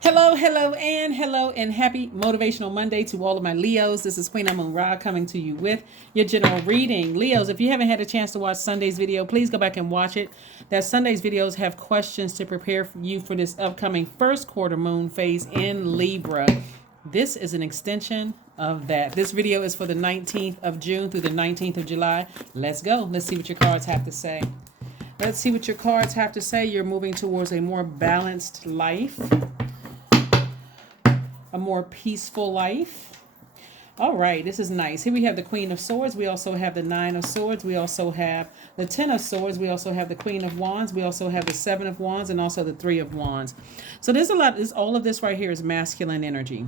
Hello, and happy Motivational Monday to all of my Leos. This is Queen Amun Ra coming to you with your general reading. Leos, if you haven't had a chance to watch Sunday's video, please go back and watch it. That Sunday's videos have questions to prepare you for this upcoming first quarter moon phase in Libra. This is an extension of that. This video is for the 19th of June through the 19th of July. Let's go. Let's see what your cards have to say. Let's see what your cards have to say. You're moving towards a more balanced life, a more peaceful life. All right, this is nice. Here we have the Queen of Swords. We also have the Nine of Swords. We also have the Ten of Swords. We also have the Queen of Wands. We also have the Seven of Wands and also the Three of Wands. So there's a lot. All of this right here is masculine energy.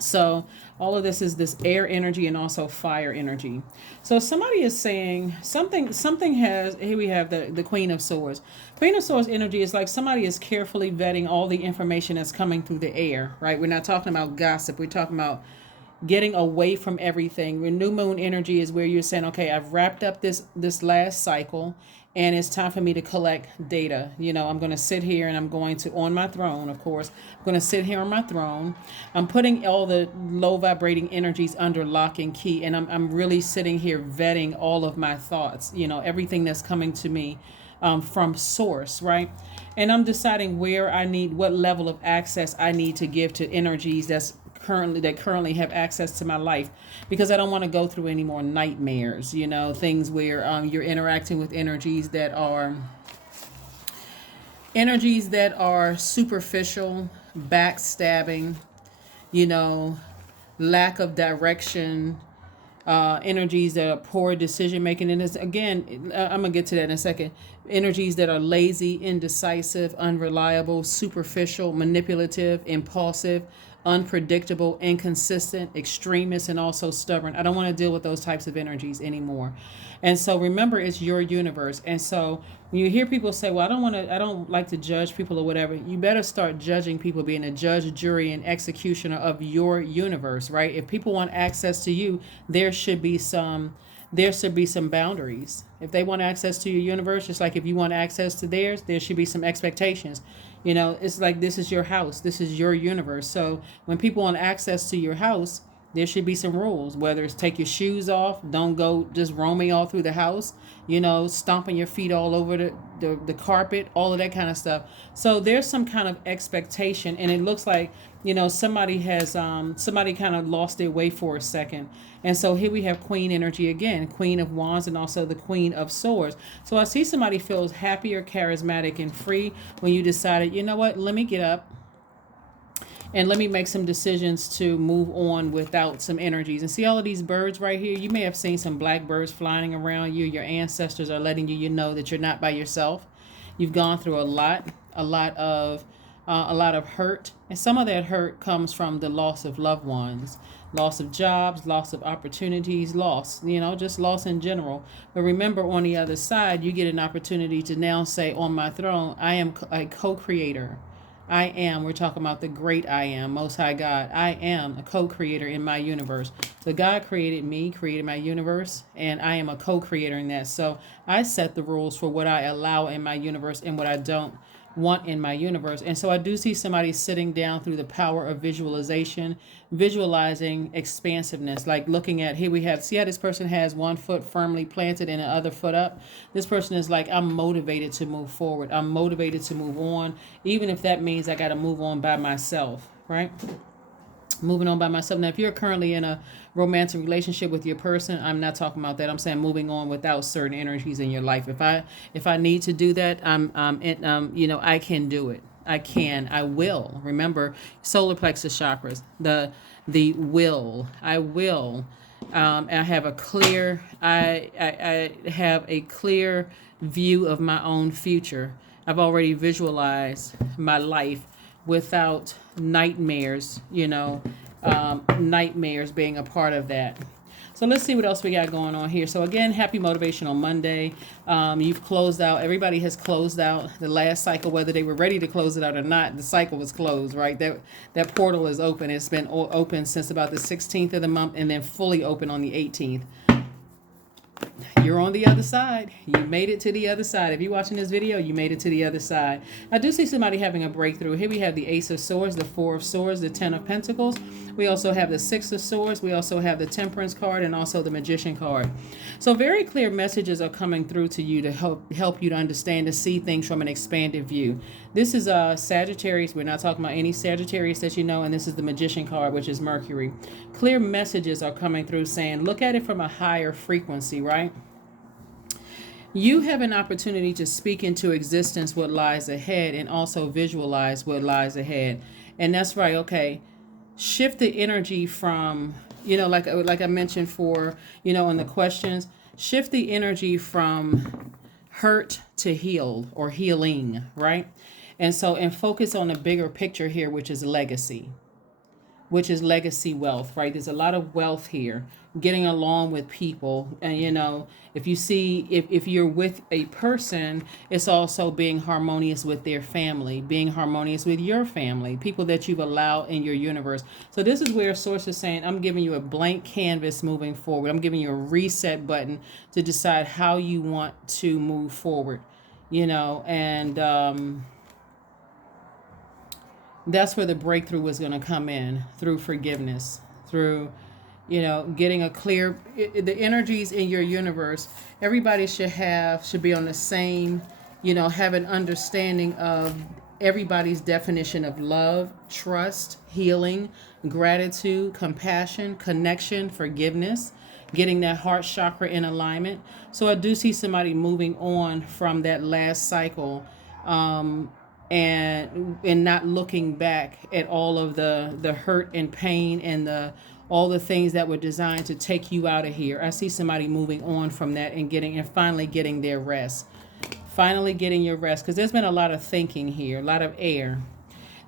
So all of this is this air energy and also fire energy. So somebody is saying something has, here we have the Queen of Swords. Queen of Swords energy is like somebody is carefully vetting all the information that's coming through the air, right? We're not talking about gossip. We're talking about getting away from everything. Your new moon energy is where you're saying, okay, I've wrapped up this last cycle and it's time for me to collect data. I'm going to sit here and I'm going to, on my throne, of course, I'm going to sit here on my throne. I'm putting all the low vibrating energies under lock and key. And I'm really sitting here vetting all of my thoughts, everything that's coming to me from source, right? And I'm deciding what level of access I need to give to energies that currently have access to my life, because I don't want to go through any more nightmares, things where you're interacting with energies that are superficial, backstabbing, lack of direction, energies that are poor decision making. And this, again, I'm gonna get to that in a second. Energies that are lazy, indecisive, unreliable, superficial, manipulative, impulsive, unpredictable, inconsistent, extremist, and also stubborn. I don't want to deal with those types of energies anymore. And so remember, it's your universe. And so when you hear people say, well, I don't like to judge people or whatever, you better start judging people, being a judge, jury, and executioner of your universe, right? If people want access to you, there should be some boundaries. If they want access to your universe, just like if you want access to theirs, there should be some expectations. It's like, this is your house, this is your universe. So when people want access to your house, there should be some rules, whether it's take your shoes off, don't go just roaming all through the house, stomping your feet all over the carpet, all of that kind of stuff. So there's some kind of expectation, and it looks like, somebody kind of lost their way for a second. And so here we have Queen energy again, Queen of Wands, and also the Queen of Swords. So I see somebody feels happier, charismatic, and free when you decided, let me get up and let me make some decisions to move on without some energies. And see all of these birds right here? You may have seen some black birds flying around you. Your ancestors are letting you know that you're not by yourself. You've gone through a lot of hurt. And some of that hurt comes from the loss of loved ones, loss of jobs, loss of opportunities, just loss in general. But remember, on the other side, you get an opportunity to now say, on my throne, I am a co-creator. We're talking about the great I am, Most High God. I am a co-creator in my universe. So God created me, created my universe, and I am a co-creator in that. So I set the rules for what I allow in my universe and what I don't want in my universe. And so I do see somebody sitting down through the power of visualization, visualizing expansiveness, like looking at, here we have, see how this person has one foot firmly planted and the other foot up? This person is like, I'm motivated to move forward. I'm motivated to move on, even if that means I got to move on by myself, right? Moving on by myself. Now, if you're currently in a romantic relationship with your person, I'm not talking about that. I'm saying moving on without certain energies in your life. If I need to do that, I can do it. I will. Remember, solar plexus chakras, the will. I will. I have a clear. I have a clear view of my own future. I've already visualized my life without nightmares, nightmares being a part of that. So let's see what else we got going on here. So again, happy Motivational Monday. You've closed out. Everybody has closed out the last cycle, whether they were ready to close it out or not. The cycle was closed, right? That portal is open. It's been open since about the 16th of the month, and then fully open on the 18th. you're on the other side. You made it to the other side. If you're watching this video, you made it to the other side. I do see somebody having a breakthrough. Here we have the Ace of Swords, the Four of Swords, the Ten of Pentacles. We also have the Six of Swords. We also have the Temperance card and also the Magician card. So very clear messages are coming through to you to help you to understand, to see things from an expanded view. This is Sagittarius. We're not talking about any Sagittarius that you know, and this is the Magician card, which is Mercury. Clear messages are coming through saying, look at it from a higher frequency, right? You have an opportunity to speak into existence what lies ahead and also visualize what lies ahead. And that's right, okay. Shift the energy from, like I mentioned for, in the questions, shift the energy from hurt to healed or healing, right? And focus on the bigger picture here, which is legacy wealth, right? There's a lot of wealth here, getting along with people. And, if you see, if you're with a person, it's also being harmonious with their family, being harmonious with your family, people that you've allowed in your universe. So this is where Source is saying, I'm giving you a blank canvas moving forward. I'm giving you a reset button to decide how you want to move forward, and that's where the breakthrough is going to come in, through forgiveness, through, getting a clear, the energies in your universe. Everybody should be on the same, have an understanding of everybody's definition of love, trust, healing, gratitude, compassion, connection, forgiveness, getting that heart chakra in alignment. So I do see somebody moving on from that last cycle, and not looking back at all of the hurt and pain and all the things that were designed to take you out of here. I see somebody moving on from that and finally getting their rest. Finally getting your rest, because there's been a lot of thinking here, a lot of air.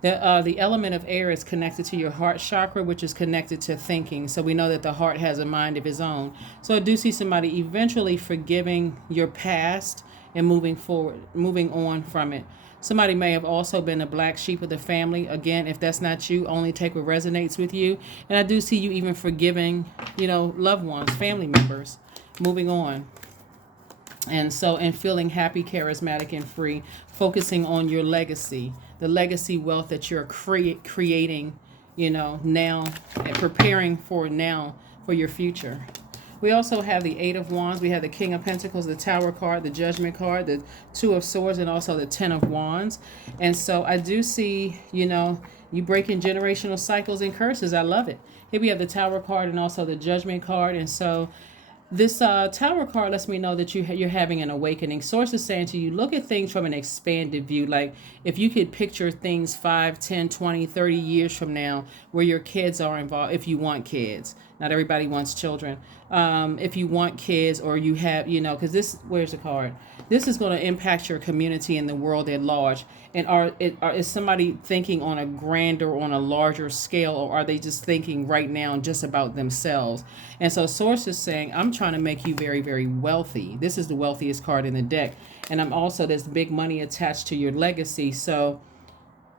The element of air is connected to your heart chakra, which is connected to thinking. So we know that the heart has a mind of its own. So I do see somebody eventually forgiving your past and moving forward, moving on from it. Somebody may have also been a black sheep of the family. Again, if that's not you, only take what resonates with you. And I do see you even forgiving, loved ones, family members, moving on. And feeling happy, charismatic, and free, focusing on your legacy, the legacy wealth that you're creating, now, and preparing for now for your future. We also have the Eight of Wands. We have the King of Pentacles, the Tower card, the Judgment card, the Two of Swords, and also the Ten of Wands. And so I do see, you breaking generational cycles and curses. I love it. Here we have the Tower card and also the Judgment card. And so this Tower card lets me know that you're having an awakening. Source is saying to you, look at things from an expanded view. Like if you could picture things 5, 10, 20, 30 years from now where your kids are involved, if you want kids. Not everybody wants children. If you want kids, or you have, because where's the card? This is going to impact your community and the world at large. And is somebody thinking on a grander, on a larger scale, or are they just thinking right now just about themselves? And so Source is saying, I'm trying to make you very, very wealthy. This is the wealthiest card in the deck. And there's big money attached to your legacy. So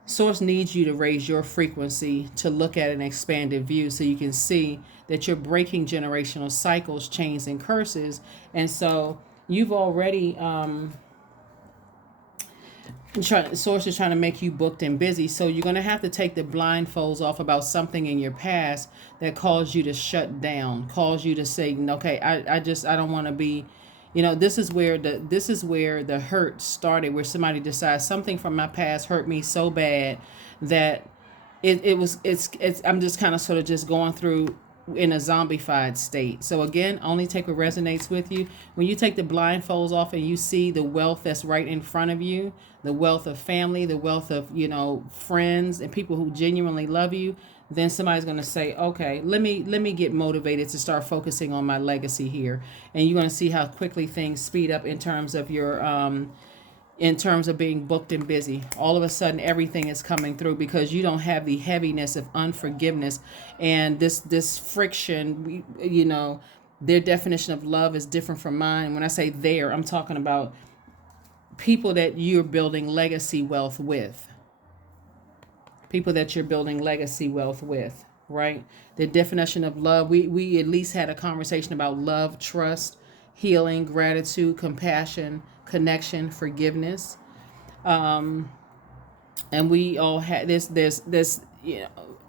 Source needs you to raise your frequency to look at an expanded view so you can see that you're breaking generational cycles, chains, and curses. And so you've already, Source is trying to make you booked and busy. So you're going to have to take the blindfolds off about something in your past that caused you to shut down, caused you to say, okay, I don't want to be, this is where the hurt started, where somebody decides something from my past hurt me so bad that I'm just kind of sort of just going through in a zombified state. So again, only take what resonates with you. When you take the blindfolds off and you see the wealth that's right in front of you, the wealth of family, the wealth of, friends and people who genuinely love you, then somebody's going to say, okay, let me get motivated to start focusing on my legacy here. And you're going to see how quickly things speed up in terms of your in terms of being booked and busy. All of a sudden, everything is coming through because you don't have the heaviness of unforgiveness and this friction. Their definition of love is different from mine. When I say their, I'm talking about people that you're building legacy wealth with. People that you're building legacy wealth with, right? The definition of love, we at least had a conversation about love, trust, healing, gratitude, compassion, connection, forgiveness. Um, and we all have this,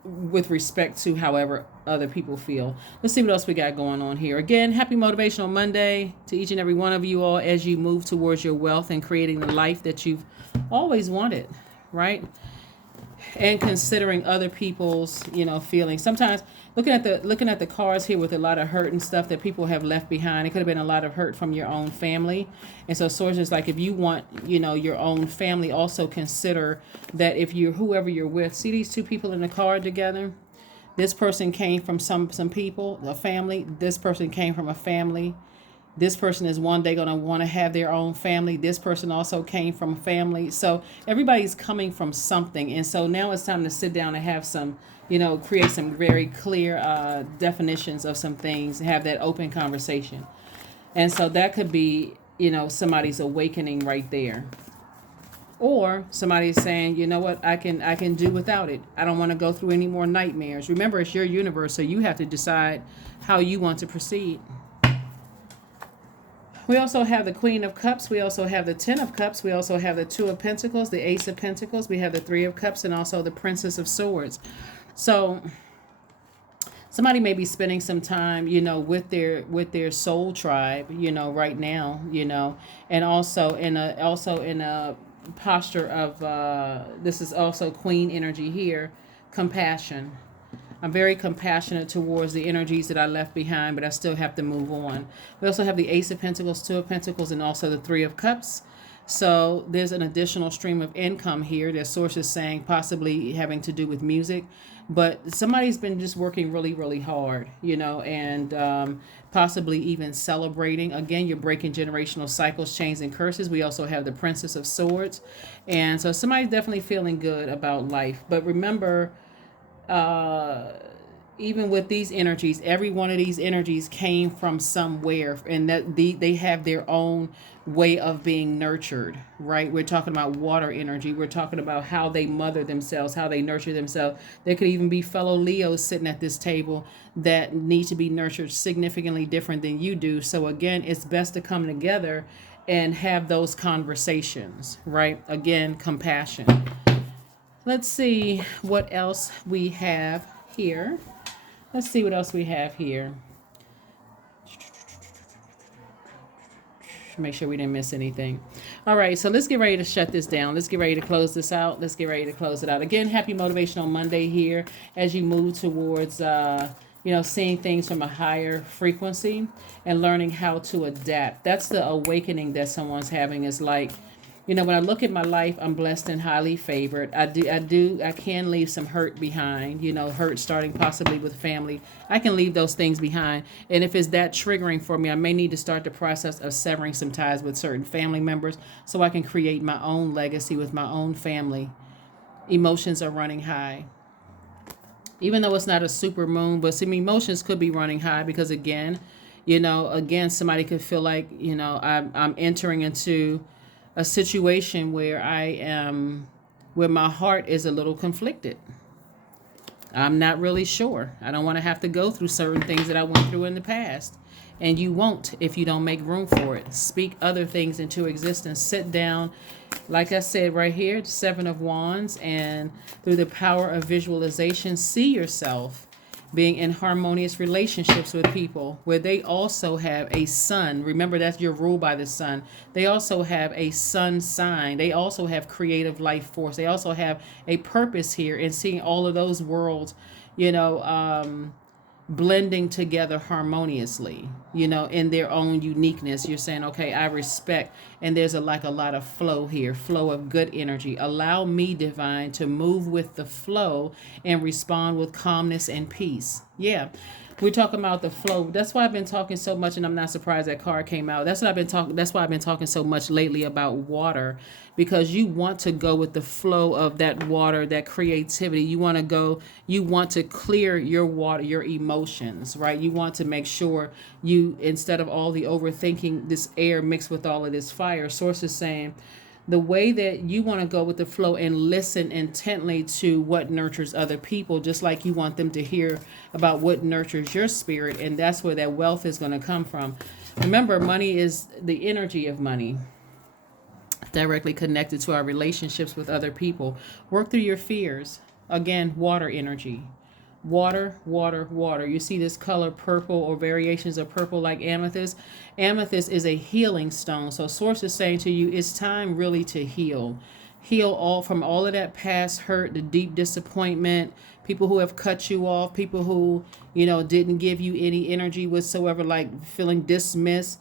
with respect to however other people feel. Let's see what else we got going on here. Again, happy Motivational Monday to each and every one of you all as you move towards your wealth and creating the life that you've always wanted, right? And considering other people's feelings. Sometimes looking at the cards here with a lot of hurt and stuff that people have left behind, it could have been a lot of hurt from your own family. And so sources like, if you want your own family, also consider that if you're whoever you're with, see these two people in the card together, this person came from some people, a family, this person came from a family. This person is one day going to want to have their own family. This person also came from a family. So everybody's coming from something. And so now it's time to sit down and have some, create some very clear definitions of some things, have that open conversation. And so that could be, somebody's awakening right there. Or somebody's saying, you know what, I can do without it. I don't want to go through any more nightmares. Remember, it's your universe, so you have to decide how you want to proceed. We also have the Queen of Cups. We also have the Ten of Cups. We also have the Two of Pentacles, the Ace of Pentacles. We have the Three of Cups, and also the Princess of Swords. So somebody may be spending some time, with their soul tribe, right now, and also in a posture of this is also Queen energy here, compassion. I'm very compassionate towards the energies that I left behind, but I still have to move on. We also have the Ace of Pentacles, Two of Pentacles, and also the Three of Cups. So there's an additional stream of income here. There's sources saying possibly having to do with music, but somebody's been just working really, really hard, and possibly even celebrating. Again, you're breaking generational cycles, chains, and curses. We also have the Princess of Swords. And so somebody's definitely feeling good about life. But remember, even with these energies, every one of these energies came from somewhere, and that they have their own way of being nurtured, right? We're talking about water energy. We're talking about how they mother themselves, how they nurture themselves. There could even be fellow Leos sitting at this table that need to be nurtured significantly different than you do. So again, it's best to come together and have those conversations, right? Again, compassion. Let's see what else we have here. Let's see what else we have here. Make sure we didn't miss anything. All right, so let's get ready to shut this down. Let's get ready to close this out. Let's get ready to close it out. Again, happy Motivational Monday here as you move towards, seeing things from a higher frequency and learning how to adapt. That's the awakening that someone's having. Is like, when I look at my life, I'm blessed and highly favored. I can leave some hurt behind, hurt starting possibly with family. I can leave those things behind. And if it's that triggering for me, I may need to start the process of severing some ties with certain family members so I can create my own legacy with my own family. Emotions are running high. Even though it's not a super moon, but some emotions could be running high because again, somebody could feel like, I'm entering into a situation where where my heart is a little conflicted. I'm not really sure. I don't want to have to go through certain things that I went through in the past. And you won't if you don't make room for it. Speak other things into existence. Sit down, like I said right here, the Seven of Wands, and through the power of visualization, see yourself being in harmonious relationships with people where they also have a sun. Remember, that's your rule by the sun. They also have a sun sign. They also have creative life force. They also have a purpose here, and seeing all of those worlds, blending together harmoniously, in their own uniqueness. You're saying, okay, I respect, and there's a lot of flow here, flow of good energy. Allow me, divine, to move with the flow and respond with calmness and peace. Yeah. We're talking about the flow. That's why I've been talking so much, and I'm not surprised that card came out. That's why I've been talking so much lately about water, because you want to go with the flow of that water, that creativity. You want to clear your water, your emotions, right? You want to make sure instead of all the overthinking, this air mixed with all of this fire. Source is saying, the way that you want to go with the flow and listen intently to what nurtures other people, just like you want them to hear about what nurtures your spirit. And that's where that wealth is going to come from. Remember, money is the energy of money, directly connected to our relationships with other people. Work through your fears. Again, water energy. Water, water, water. You see this color purple or variations of purple like amethyst. Amethyst is a healing stone. So source is saying to you, it's time really to heal. Heal all from all of that past hurt, the deep disappointment, people who have cut you off, people who, didn't give you any energy whatsoever, like feeling dismissed,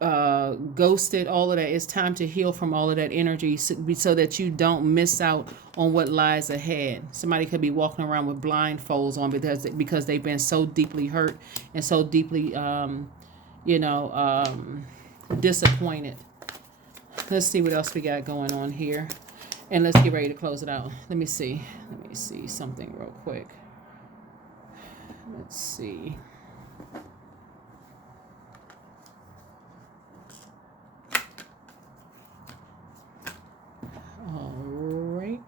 ghosted, all of that. It's time to heal from all of that energy so that you don't miss out on what lies ahead. Somebody could be walking around with blindfolds on because they've been so deeply hurt and so deeply disappointed. Let's see what else we got going on here, and let's get ready to close it out. Let me see something real quick. Let's see. All right.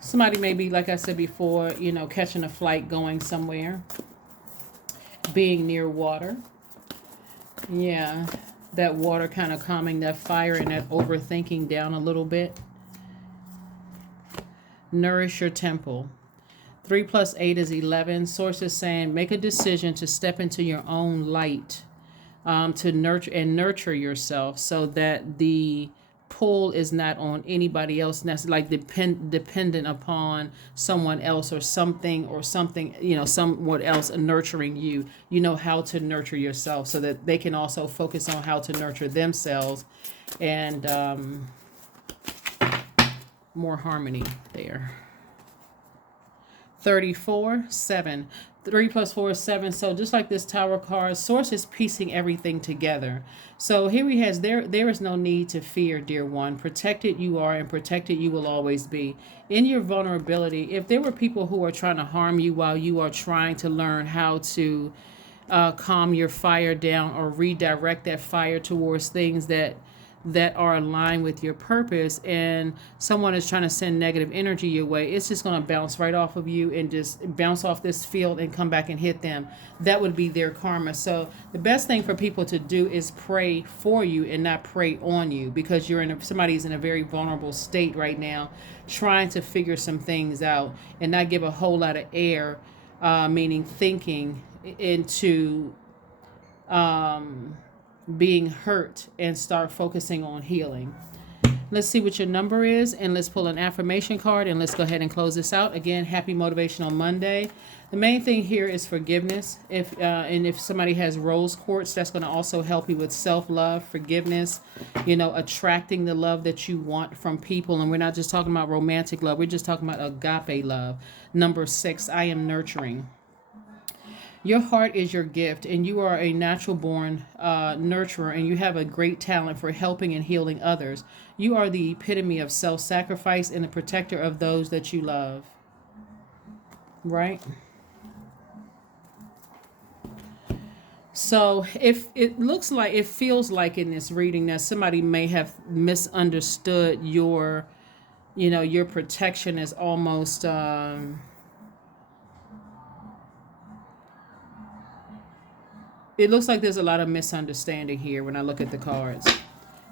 Somebody may be, like I said before, catching a flight going somewhere, being near water. Yeah, that water kind of calming that fire and that overthinking down a little bit. Nourish your temple. 3 + 8 is 11. Source is saying make a decision to step into your own light, to nurture yourself so that the pull is not on anybody else. And that's like dependent upon someone else or something, someone else nurturing you. You know how to nurture yourself so that they can also focus on how to nurture themselves, and more harmony there. 34, 7. 3 + 4 is 7. So just like this Tower card, source is piecing everything together. So here he has, there is no need to fear, dear one. Protected you are, and protected you will always be. In your vulnerability, if there were people who are trying to harm you while you are trying to learn how to calm your fire down or redirect that fire towards things that are aligned with your purpose, and someone is trying to send negative energy your way, it's just going to bounce right off of you and just bounce off this field and come back and hit them. That would be their karma. So the best thing for people to do is pray for you and not pray on you, because somebody's in a very vulnerable state right now, trying to figure some things out and not give a whole lot of air, meaning thinking, into being hurt, and start focusing on healing. Let's see what your number is, and let's pull an affirmation card, and let's go ahead and close this out. Again, happy Motivational Monday. The main thing here is forgiveness. If somebody has rose quartz, that's going to also help you with self-love, forgiveness, attracting the love that you want from people. And we're not just talking about romantic love. We're just talking about agape love. Number 6, I am nurturing. Your heart is your gift, and you are a natural born nurturer, and you have a great talent for helping and healing others. You are the epitome of self-sacrifice and the protector of those that you love. Right? So if it feels like in this reading that somebody may have misunderstood your protection as almost... it looks like there's a lot of misunderstanding here when I look at the cards,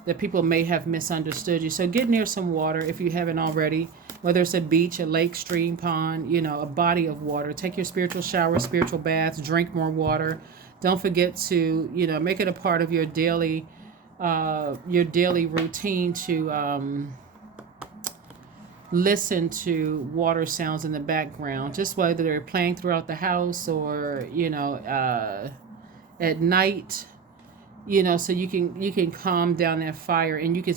that people may have misunderstood you. So get near some water if you haven't already, whether it's a beach, a lake, stream, pond, a body of water. Take your spiritual shower, spiritual baths, drink more water. Don't forget to, make it a part of your daily routine to listen to water sounds in the background, just whether they're playing throughout the house or, at night, so you can calm down that fire, and you can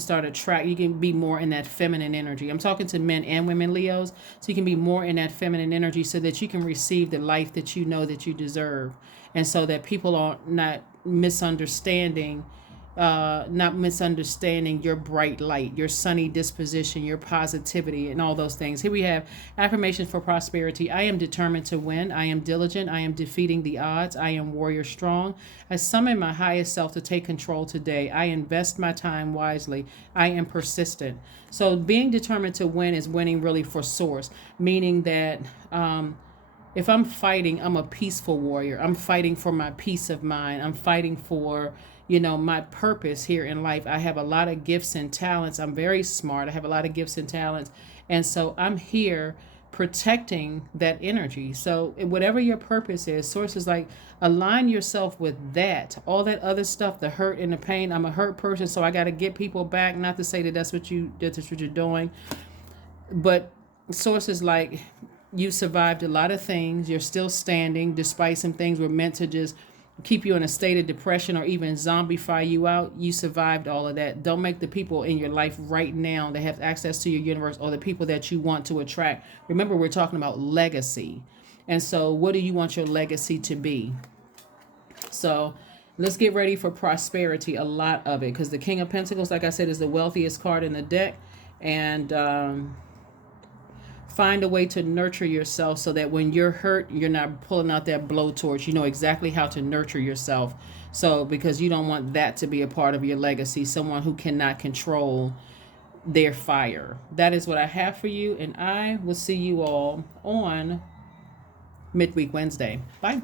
you can be more in that feminine energy. I'm talking to men and women, Leos, so you can be more in that feminine energy so that you can receive the life that you know that you deserve, and so that people are not misunderstanding your bright light, your sunny disposition, your positivity, and all those things. Here we have affirmations for prosperity. I am determined to win. I am diligent. I am defeating the odds. I am warrior strong. I summon my highest self to take control today. I invest my time wisely. I am persistent. So being determined to win is winning really for source, meaning that if I'm fighting, I'm a peaceful warrior. I'm fighting for my peace of mind. I'm fighting for, my purpose here in life. I have a lot of gifts and talents. I'm very smart. I have a lot of gifts and talents. And so I'm here protecting that energy. So whatever your purpose is, source is like, align yourself with that. All that other stuff, the hurt and the pain. I'm a hurt person, so I got to get people back. Not to say that that's what you're doing, but source is like, you survived a lot of things. You're still standing despite some things were meant to just keep you in a state of depression or even zombify you out. You survived all of that. Don't make the people in your life right now that have access to your universe or the people that you want to attract. Remember, we're talking about legacy. And so what do you want your legacy to be? So let's get ready for prosperity, a lot of it, because the King of Pentacles, like I said, is the wealthiest card in the deck. And find a way to nurture yourself so that when you're hurt, you're not pulling out that blowtorch. You know exactly how to nurture yourself. So because you don't want that to be a part of your legacy, someone who cannot control their fire. That is what I have for you. And I will see you all on Midweek Wednesday. Bye.